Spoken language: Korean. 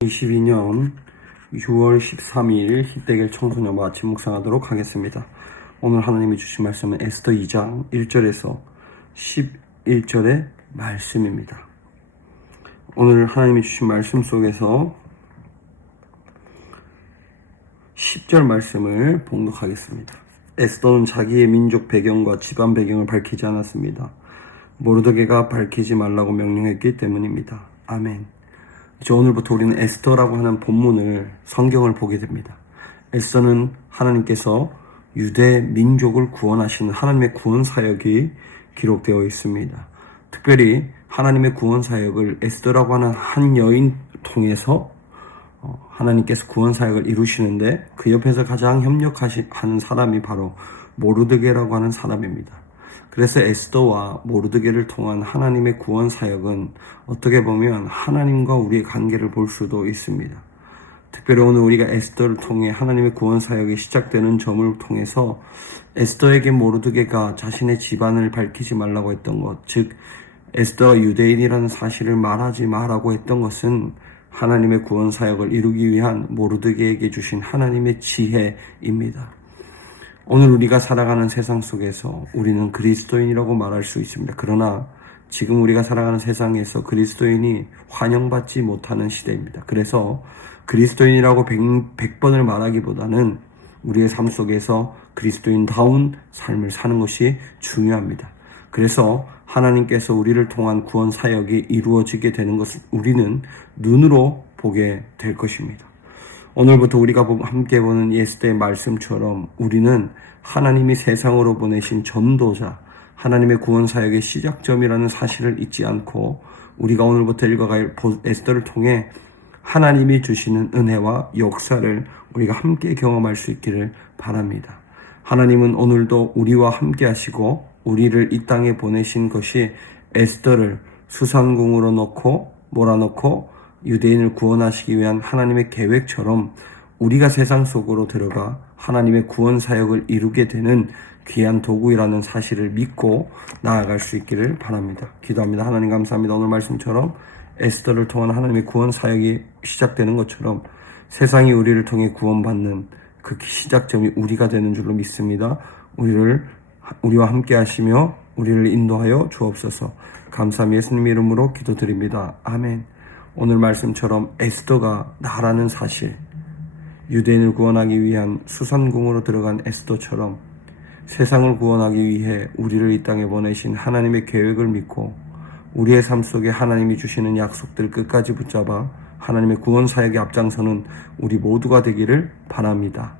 (2022년 6월 13일) 히데겔 청소년 아침 묵상하도록 하겠습니다. 오늘 하나님이 주신 말씀은 에스더 2장 1절에서 11절의 말씀입니다. 오늘 하나님이 주신 말씀 속에서 10절 말씀을 봉독하겠습니다. 에스더는 자기의 민족 배경과 집안 배경을 밝히지 않았습니다. 모르드게가 밝히지 말라고 명령했기 때문입니다. 아멘. 이제 오늘부터 우리는 에스더라고 하는 본문을, 성경을 보게 됩니다. 에스더는 하나님께서 유대 민족을 구원하시는 하나님의 구원 사역이 기록되어 있습니다. 특별히 하나님의 구원 사역을 에스더라고 하는 한 여인 통해서 하나님께서 구원 사역을 이루시는데, 그 옆에서 가장 협력하는 사람이 바로 모르드게라고 하는 사람입니다. 그래서 에스더와 모르드게를 통한 하나님의 구원 사역은 어떻게 보면 하나님과 우리의 관계를 볼 수도 있습니다. 특별히 오늘 우리가 에스더를 통해 하나님의 구원 사역이 시작되는 점을 통해서 에스더에게 모르드게가 자신의 집안을 밝히지 말라고 했던 것, 즉 에스더가 유대인이라는 사실을 말하지 말라고 했던 것은 하나님의 구원 사역을 이루기 위한 모르드게에게 주신 하나님의 지혜입니다. 오늘 우리가 살아가는 세상 속에서 우리는 그리스도인이라고 말할 수 있습니다. 그러나 지금 우리가 살아가는 세상에서 그리스도인이 환영받지 못하는 시대입니다. 그래서 그리스도인이라고 100번을 말하기보다는 우리의 삶 속에서 그리스도인다운 삶을 사는 것이 중요합니다. 그래서 하나님께서 우리를 통한 구원 사역이 이루어지게 되는 것을 우리는 눈으로 보게 될 것입니다. 오늘부터 우리가 함께 보는 에스더의 말씀처럼 우리는 하나님이 세상으로 보내신 전도자, 하나님의 구원 사역의 시작점이라는 사실을 잊지 않고 우리가 오늘부터 읽어갈 에스더를 통해 하나님이 주시는 은혜와 역사를 우리가 함께 경험할 수 있기를 바랍니다. 하나님은 오늘도 우리와 함께 하시고 우리를 이 땅에 보내신 것이 에스더를 수산궁으로 몰아넣고 유대인을 구원하시기 위한 하나님의 계획처럼 우리가 세상 속으로 들어가 하나님의 구원 사역을 이루게 되는 귀한 도구이라는 사실을 믿고 나아갈 수 있기를 바랍니다. 기도합니다. 하나님 감사합니다. 오늘 말씀처럼 에스더를 통한 하나님의 구원 사역이 시작되는 것처럼 세상이 우리를 통해 구원받는 그 시작점이 우리가 되는 줄로 믿습니다. 우리와 함께 하시며 우리를 인도하여 주옵소서. 감사함 예수님의 이름으로 기도드립니다. 아멘. 오늘 말씀처럼 에스더가 나라는 사실, 유대인을 구원하기 위한 수산궁으로 들어간 에스더처럼 세상을 구원하기 위해 우리를 이 땅에 보내신 하나님의 계획을 믿고 우리의 삶 속에 하나님이 주시는 약속들 끝까지 붙잡아 하나님의 구원 사역에 앞장서는 우리 모두가 되기를 바랍니다.